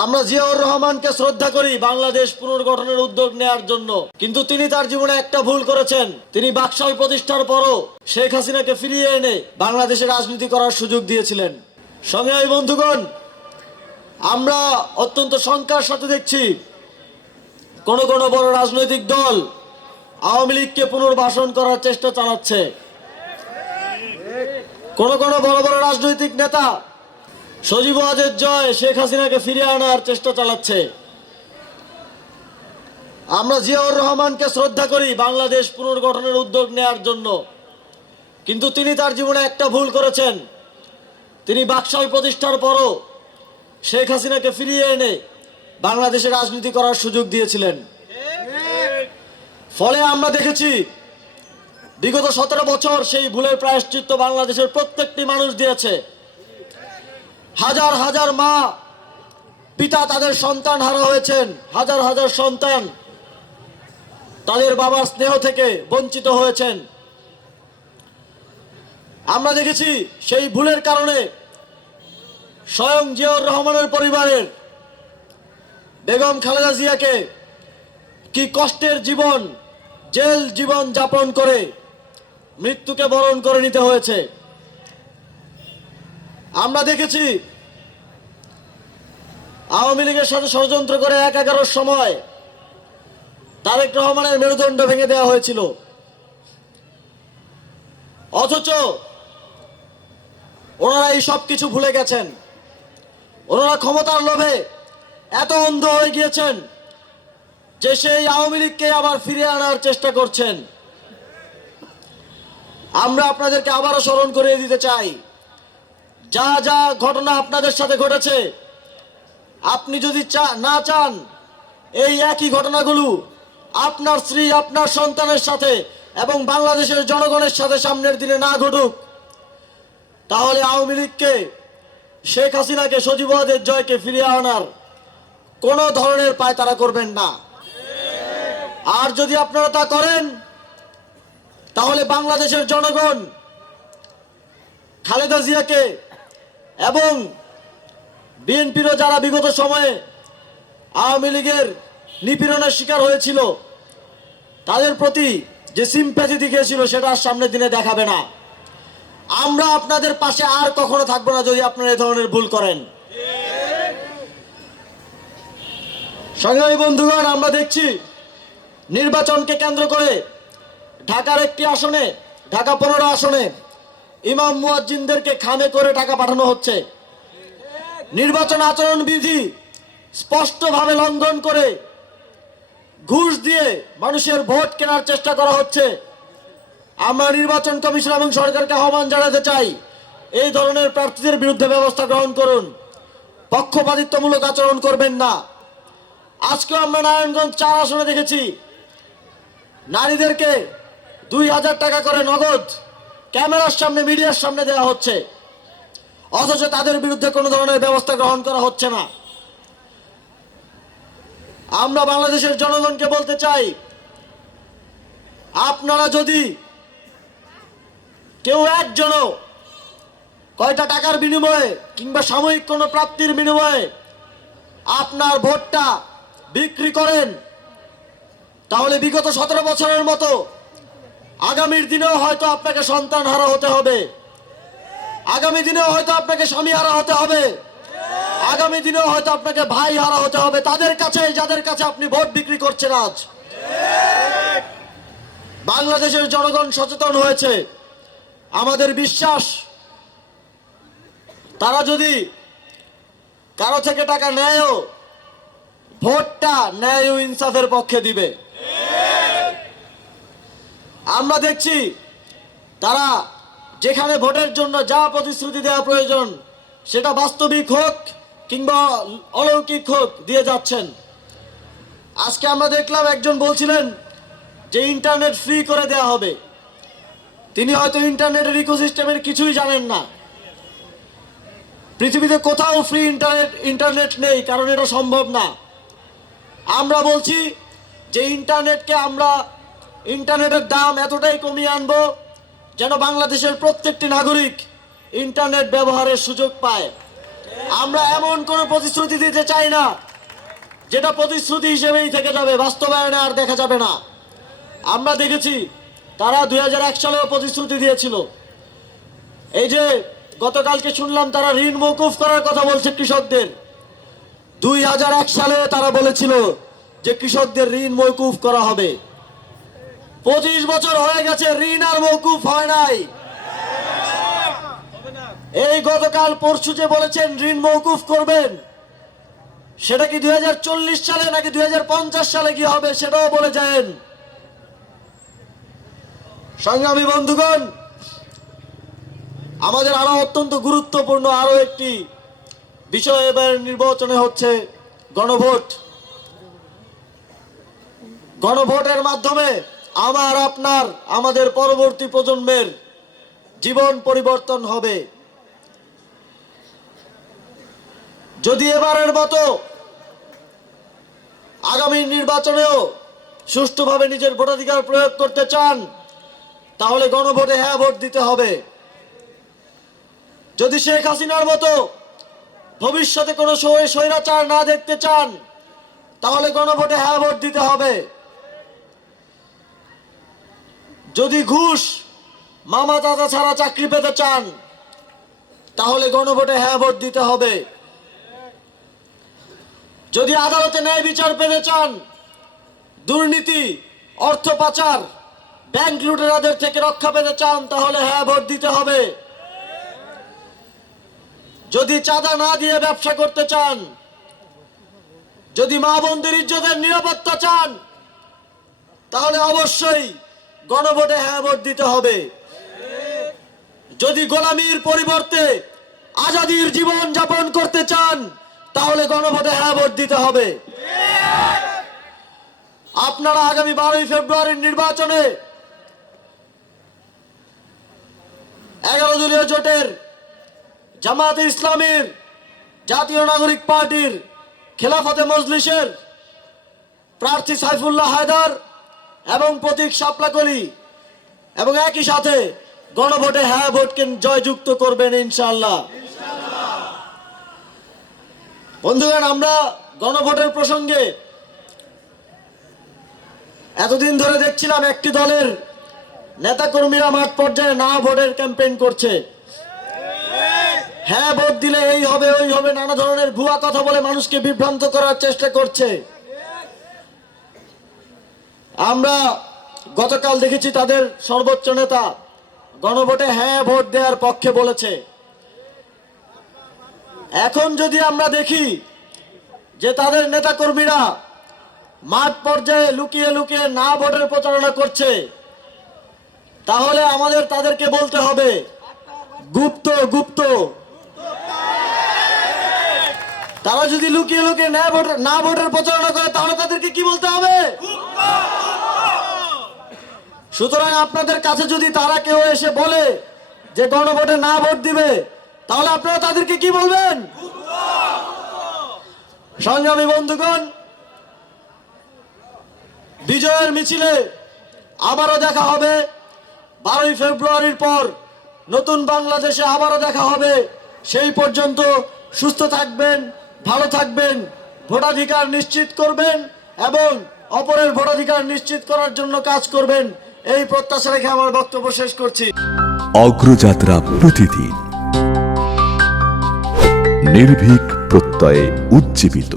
আমরা জিয়াউর রহমানকে শ্রদ্ধা করি বাংলাদেশ পুনর্গঠনের উদ্যোগ নেয়ার জন্য, কিন্তু তিনি তার জীবনে একটা ভুল করেছেন। তিনি বাকশাল প্রতিষ্ঠার পরও শেখ হাসিনাকে ফিরিয়ে এনে বাংলাদেশে রাজনীতি করার সুযোগ দিয়েছিলেন। সংগ্রামী বন্ধুগণ, আমরা অত্যন্ত শঙ্কার সাথে দেখছি কোন কোন বড় রাজনৈতিক দল আওয়ামী লীগকে পুনর্বাসন করার চেষ্টা চালাচ্ছে। কোন কোন বড় বড় রাজনৈতিক নেতা সজীব ওয়াজেদ জয় শেখ হাসিনাকে ফিরিয়ে আনার চেষ্টা চালাচ্ছে। আমরা জিয়াউর রহমানকে শ্রদ্ধা করি বাংলাদেশ পুনর্গঠনের উদ্যোগ নেয়ার জন্য, কিন্তু তিনি তার জীবনে একটা ভুল করেছেন। তিনি বাকশাল প্রতিষ্ঠার পরও শেখ হাসিনাকে ফিরিয়ে এনে বাংলাদেশে রাজনীতি করার সুযোগ দিয়েছিলেন। ফলে আমরা দেখেছি বিগত 17 বছর সেই ভুলের প্রায়শ্চিত্ত বাংলাদেশের প্রত্যেকটি মানুষ দিয়েছে। হাজার হাজার মা পিতা তাদের সন্তান হারা হয়েছেন, হাজার হাজার সন্তান তাদের বাবার স্নেহ থেকে বঞ্চিত হয়েছেন। আমরা দেখেছি সেই ভুলের কারণে স্বয়ং জিয়াউর রহমানের পরিবারের বেগম খালেদা জিয়াকে কি কষ্টের জীবন, জেল জীবন যাপন করে মৃত্যুকে বরণ করে নিতে হয়েছে। আমরা দেখেছি আওয়ামী লীগের সাথে ষড়যন্ত্র করে 11-11 সময় তারেক রহমানের মেরুদণ্ড ভেঙে দেওয়া হয়েছিল, অথচ ওনারা এই সব কিছু ভুলে গেছেন। ওনারা ক্ষমতার লোভে এত অন্ধ হয়ে গিয়েছেন যে সেই আওয়ামী লীগকে আবার ফিরিয়ে আনার চেষ্টা করছেন। আমরা আপনাদেরকে আবারও স্মরণ করিয়ে দিতে চাই, যা যা ঘটনা আপনাদের সাথে ঘটেছে, আপনি যদি না চান এই একই ঘটনাগুলো আপনার স্ত্রী, আপনার সন্তানের সাথে এবং বাংলাদেশের জনগণের সাথে সামনের দিনে না ঘটুক, তাহলে আওয়ামী লীগকে, শেখ হাসিনাকে, সজীব ওয়াজেদ জয়কে ফিরিয়ে আনার কোনো ধরনের পায়তারা করবেন না। আর যদি আপনারা তা করেন, তাহলে বাংলাদেশের জনগণ খালেদা জিয়াকে এবং বিএনপিরও যারা বিগত সময়ে আওয়ামী লীগের নিপীড়নের শিকার হয়েছিল তাদের প্রতি যে সিম্প্যাথি দেখিয়েছিল সেটা আর সামনের দিনে দেখাবে না। আমরা আপনাদের পাশে আর কখনো থাকবো না যদি আপনারা এই ধরনের ভুল করেন। সংগ্রামী বন্ধুগণ, আমরা দেখছি নির্বাচনকে কেন্দ্র করে ঢাকার একটি আসনে, ঢাকা 15 আসনে ইমাম মুয়াজ্জিনদেরকে খামে করে টাকা পাঠানো হচ্ছে। নির্বাচন আচরণ বিধি স্পষ্টভাবে লঙ্ঘন করে ঘুষ দিয়ে মানুষের ভোট কেনার চেষ্টা করা হচ্ছে। আমরা নির্বাচন কমিশন এবং সরকারকে আহ্বান জানাতে চাই, এই ধরনের প্রার্থীদের বিরুদ্ধে ব্যবস্থা গ্রহণ করুন, পক্ষপাতিত্বমূলক আচরণ করবেন না। আজকে আমরা নারায়ণগঞ্জ 4 আসনে দেখেছি নারীদেরকে 2000 টাকা করে নগদ ক্যামেরার সামনে, মিডিয়ার সামনে দেওয়া হচ্ছে, অথচ তাদের বিরুদ্ধে কোনো ধরনের ব্যবস্থা গ্রহণ করা হচ্ছে না। আমরা বাংলাদেশের জনগণকে বলতে চাই, আপনারা যদি কেউ একজনও কয়টা টাকার বিনিময়ে কিংবা সাময়িক কোনো প্রাপ্তির বিনিময়ে আপনার ভোটটা বিক্রি করেন, তাহলে বিগত 17 বছরের মতো আগামীর দিনেও হয়তো আপনাকে সন্তান হারা হতে হবে, আগামী দিনেও হয়তো আপনাকে স্বামী হারা হতে হবে, আগামী দিনেও হয়তো আপনাকে ভাই হারা হতে হবে তাদের কাছে, যাদের কাছে আপনি ভোট বিক্রি করছেন। আজ বাংলাদেশের জনগণ সচেতন হয়েছে। আমাদের বিশ্বাস, তারা যদি কারো থেকে টাকা নেয়ও, ভোটটা ন্যায় ও ইনসাফের পক্ষে দিবে। আমরা দেখছি তারা যেখানে ভোটের জন্য যা প্রতিশ্রুতি দেওয়া প্রয়োজন, সেটা বাস্তবিক হোক কিংবা অলৌকিক হোক দিয়ে যাচ্ছেন। আজকে আমরা দেখলাম একজন বলছিলেন যে ইন্টারনেট ফ্রি করে দেওয়া হবে। তিনি হয়তো ইন্টারনেটের ইকোসিস্টেমের কিছুই জানেন না। পৃথিবীতে কোথাও ফ্রি ইন্টারনেট নেই, কারণ এটা সম্ভব না। আমরা বলছি যে ইন্টারনেটের দাম এতটাই কমিয়ে আনবো যেন বাংলাদেশের প্রত্যেকটি নাগরিক ইন্টারনেট ব্যবহারের সুযোগ পায়। আমরা এমন কোনো প্রতিশ্রুতি দিতে চাই না যেটা প্রতিশ্রুতি হিসেবেই থেকে যাবে, বাস্তবায়নে আর দেখা যাবে না। আমরা দেখেছি তারা 2001 সালেও প্রতিশ্রুতি দিয়েছিল। এই যে গতকালকে শুনলাম তারা ঋণ মওকুফ করার কথা বলছে কৃষকদের। 2001 সালে তারা বলেছিল যে কৃষকদের ঋণ মওকুফ করা হবে। 25 বছর হয়ে গেছে, ঋণ আর মওকুফ হয় নাই। এই গতকাল পরশু যে বলেছেন ঋণ মওকুফ করবেন, সেটা কি 2040 সালে নাকি 2050 সালে কি হবে সেটাও বলে যান। সংগ্রামী বন্ধুগণ, আমাদের আরো অত্যন্ত গুরুত্বপূর্ণ আরো একটি বিষয় এবার নির্বাচনে হচ্ছে গণভোট। গণভোটের মাধ্যমে আমার, আপনার, আমাদের পরবর্তী প্রজন্মের জীবন পরিবর্তন হবে। যদি এবারের মতো আগামী নির্বাচনেও সুষ্ঠুভাবে নিজের ভোটাধিকার প্রয়োগ করতে চান, তাহলে গণভোটে হ্যাঁ ভোট দিতে হবে। যদি শেখ হাসিনার মতো ভবিষ্যতে কোনো স্বৈরাচার না দেখতে চান, তাহলে গণভোটে হ্যাঁ ভোট দিতে হবে। যদি ঘুষ, মামা দাদা ছাড়া চাকরি পেতে চান, তাহলে গণভোটে হ্যাঁ ভোট দিতে হবে। যদি আদালতে ন্যায় বিচার পেতে চান, দুর্নীতি, অর্থ পাচার, ব্যাংক লুটেরাদের থেকে রক্ষা পেতে চান, তাহলে হ্যাঁ ভোট দিতে হবে। যদি চাঁদা না দিয়ে ব্যবসা করতে চান, যদি মা বোনদের ইজ্জতের নিরাপত্তা চান, তাহলে অবশ্যই গণভোটে হ্যাঁ ভোট দিতে হবে। যদি গোলামির পরিবর্তে আজাদির জীবন যাপন করতে চান, তাহলে গণভোটে হ্যাঁ ভোট দিতে হবে। আপনারা আগামী 12 ফেব্রুয়ারির নির্বাচনে 11 দলীয় জোটের জামায়াতে ইসলামীর, জাতীয় নাগরিক পার্টির, খেলাফতে মজলিসের প্রার্থী সাইফুল্লাহ হায়দার এবং প্রতীক শাপলাকলি এবং একই সাথে গণভোটে হ্যাঁ ভোটকে জয়যুক্ত করবেন ইনশাআল্লাহ। বন্ধুগণ, আমরা গণভোটের প্রসঙ্গে এতদিন ধরে দেখছিলাম একটি দলের নেতাকর্মীরা মাঠ পর্যায়ে না ভোটের ক্যাম্পেইন করছে। হ্যাঁ ভোট দিলে এই হবে ওই হবে নানা ধরনের ভুয়া কথা বলে মানুষকে বিভ্রান্ত করার চেষ্টা করছে। আমরা গতকাল দেখেছি তাদের সর্বোচ্চ নেতা গণভোটে হ্যাঁ ভোট দেওয়ার পক্ষে বলেছে। এখন যদি আমরা দেখি যে তাদের নেতাকর্মীরা মাঠ পর্যায়ে লুকিয়ে লুকিয়ে না ভোটের প্রচারণা করছে, তাহলে আমাদের তাদেরকে বলতে হবে গুপ্ত গুপ্ত। তারা যদি লুকিয়ে লুকিয়ে না ভোটের প্রচারণা করে, তাহলে তাদেরকে কি বলতে হবে? সুতরাং আপনাদের কাছে যদি তারা কেউ এসে বলে যে গণভোটে না ভোট দিবে, তাহলে আপনারা তাদেরকে কি বলবেন? সংগ্রামী বন্ধুগণ, বিজয়ের মিছিলে আবারও দেখা হবে 12 ফেব্রুয়ারির পর। নতুন বাংলাদেশে আবারও দেখা হবে। সেই পর্যন্ত সুস্থ থাকবেন, ভালো থাকবেন, ভোটাধিকার নিশ্চিত করবেন এবং অপরের ভোটাধিকার নিশ্চিত করার জন্য কাজ করবেন, এই প্রত্যাশা রেখে আমার বক্তব্য শেষ করছি। অগ্রযাত্রা প্রতিদিন, নির্ভীক প্রত্যয়ে উজ্জীবিত।